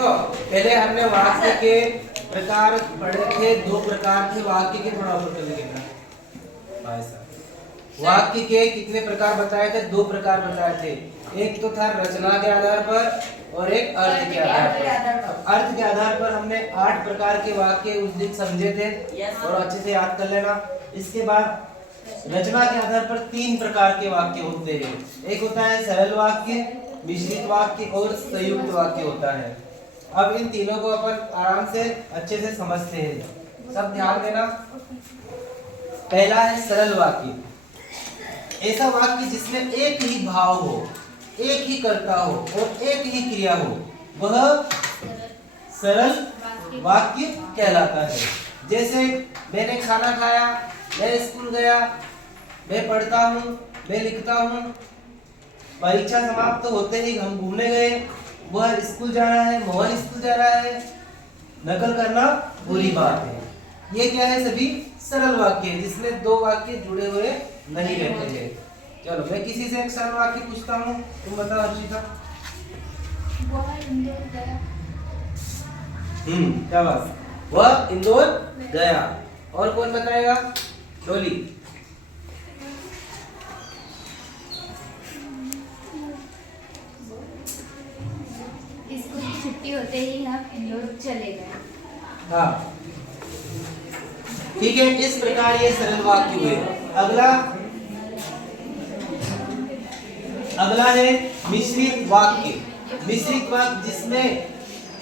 तो पहले हमने वाक्य के प्रकार पढ़े थे, दो प्रकार थे वाक्य के। थोड़ा ऊपर कर देंगे भाई साहब। वाक्य के कितने प्रकार बताए थे? दो प्रकार बताए थे। एक तो था रचना के आधार पर और एक अर्थ के आधार पर। अर्थ के आधार पर हमने 8 प्रकार के वाक्य उस दिन समझे थे और अच्छे से याद कर लेना। इसके बाद रचना के आधार पर 3 प्रकार के वाक्य होते हैं। एक होता है सरल वाक्य, मिश्रित वाक्य और संयुक्त वाक्य होता है। अब इन तीनों को अपन आराम से अच्छे से समझते हैं, सब ध्यान देना। पहला है सरल वाक्य। ऐसा वाक्य जिसमें एक ही भाव हो, एक ही कर्ता हो और एक ही क्रिया हो, वह सरल वाक्य कहलाता है। जैसे मैंने खाना खाया, मैं स्कूल गया, मैं पढ़ता हूँ, मैं लिखता हूँ। परीक्षा समाप्त होते ही हम घूमने गए, वह स्कूल जा रहा है, मोहन स्कूल जा रहा है। नकल करना बुरी बात है। ये क्या है? सभी सरल वाक्य है जिसमें दो वाक्य जुड़े हुए नहीं रहते हैं। चलो मैं किसी से एक सरल वाक्य पूछता हूँ, तुम बताओ अर्चिता। क्या बात? वह इंदौर गया। और कौन बताएगा? डोली। स्कूल की छुट्टी होते ही हम इंदौर चले गए। हाँ ठीक है, इस प्रकार ये सरल वाक्य हुए। अगला है मिश्रित वाक्य। मिश्रित वाक्य जिसमें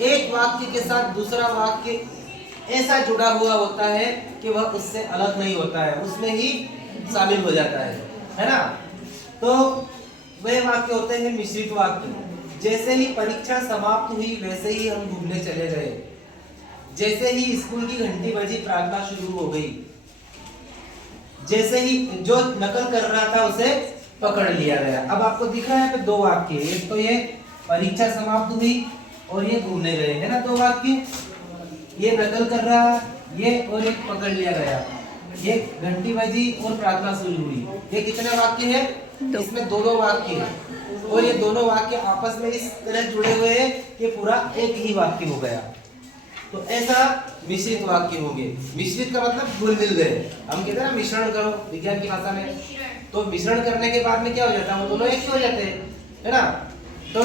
एक वाक्य के साथ दूसरा वाक्य ऐसा जुड़ा हुआ होता है कि वह उससे अलग नहीं होता है, उसमें ही शामिल हो जाता है ना। तो वह वाक्य होते हैं मिश्रित वाक्य। जैसे ही परीक्षा समाप्त हुई वैसे ही हम घूमने चले गए। जैसे ही स्कूल की घंटी बजी प्रार्थना शुरू हो गई। जैसे ही जो नकल कर रहा था उसे पकड़ लिया गया। अब आपको दिख रहा है पे दो वाक्य, एक तो ये परीक्षा समाप्त हुई और ये घूमने गए, है ना। दो वाक्य, ये नकल कर रहा, ये और एक पकड़ लिया गया। ये घंटी बजी और प्रार्थना शुरू हुई। ये कितने वाक्य है? इसमें दो वाक्य है और ये दोनों वाक्य आपस में इस तरह जुड़े हुए हैं कि पूरा एक ही वाक्य हो गया। तो ऐसा मिश्रित वाक्य होंगे। मिश्रित का मतलब घुल मिल गए। हम कहते हैं ना मिश्रण करो विज्ञान की भाषा में। तो मिश्रण करने के बाद में क्या हो जाता है? वो दोनों एक ही हो जाते हैं, है ना। तो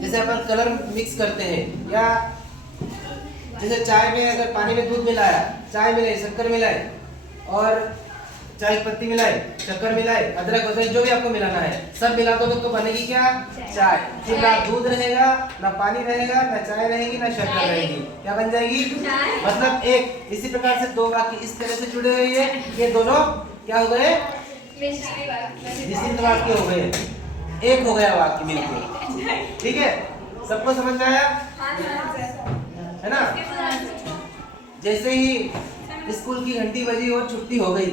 जैसे अपन कलर मिक्स करते हैं, या जैसे चाय में अगर पानी में दूध मिलाया, चाय मिलाई, शक्कर मिलाए और चाय की पत्ती मिलाए, शक्कर मिलाए, अदरक वदरक जो भी आपको मिलाना है सब मिला दोगे तो बनेगी क्या? चाय। फिर ना दूध रहेगा, ना पानी रहेगा, ना चाय रहेगी, ना शक्कर रहेगी। क्या बन जाएगी? मतलब एक। इसी प्रकार से दो वाक्य इस तरह से जुड़े हुए हैं, ये दोनों क्या हो गए? मिश्रित वाक्य हो गए। एक हो गया वाक्य मिलकर। ठीक है, सबको समझ में आया? है ना। जैसे ही स्कूल की घंटी बजी और छुट्टी हो गई,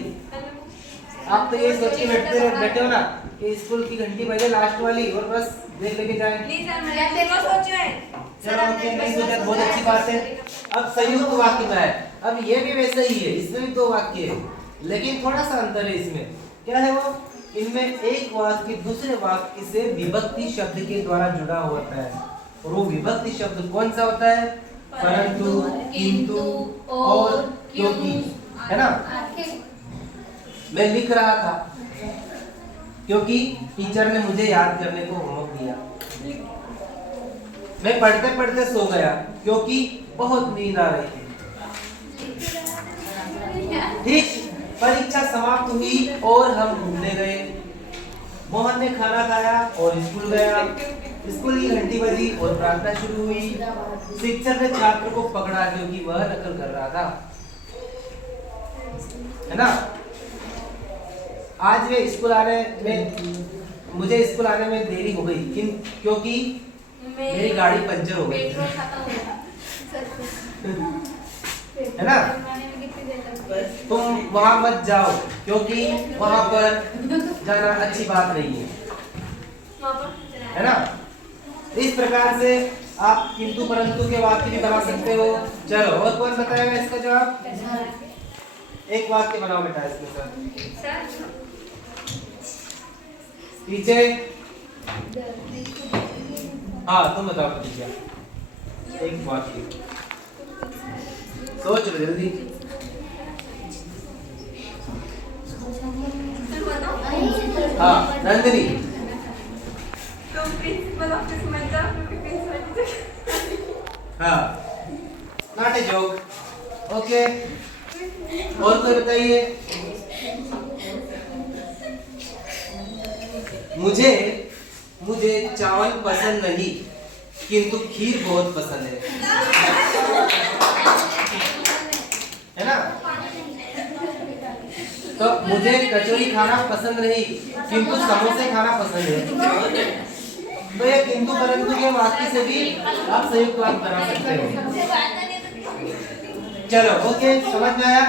आप तो ये सोच के बैठे हो ना कि स्कूल की घंटी बजे लास्ट वाली और बस देख लेके जाए। चलो नहीं सोचा, बहुत अच्छी बात है। अब संयुक्त वाक्य में है। अब ये भी वैसे ही है, इसमें भी दो वाक्य है लेकिन थोड़ा सा अंतर है इसमें। क्या है वो? इनमें एक वाक्य दूसरे वाक्य से विभक्ति शब्द के द्वारा जुड़ा होता है। और वो विभक्ति शब्द कौन सा होता है? परंतु, किंतु और क्योंकि, है ना। मैं लिख रहा था क्योंकि टीचर ने मुझे याद करने को होमवर्क दिया। मैं पढ़ते पढ़ते सो गया क्योंकि बहुत नींद आ रही थी। ठीक, परीक्षा समाप्त हुई और हम घूमने गए। मोहन ने खाना खाया और स्कूल गया। स्कूल की घंटी बजी और प्रार्थना शुरू हुई। शिक्षक ने छात्र को पकड़ा क्योंकि वह नकल कर रहा था, है ना। आज वे स्कूल आने में मुझे स्कूल आने में देरी हो गई क्योंकि मेरी गाड़ी पंचर हो गई, है ना। तुम वहां मत जाओ क्योंकि वहां पर जाना अच्छी बात नहीं है ना। इस प्रकार से आप किंतु परंतु के वाक्य भी बना सकते हो। चलो और कौन बताएगा इसका जवाब? एक वाक्य बनाओ बेटा इसमें सर। पीछे हाँ तुम बताओ। एक वाक्य सोच लो जल्दी। हाँ नंदिनी। तो प्रिंसिपल ऑफिस में जा हाँ नॉट ए जोक। ओके और कोई बताइए। मुझे मुझे चावल पसंद नहीं किंतु खीर बहुत पसंद है ना। तो मुझे कचौरी खाना पसंद नहीं किंतु समोसे खाना पसंद है। तो ये किंतु परंतु के वाक्य से भी आप संयुक्त वाक्य बना सकते हो। चलो ओके समझ में आया।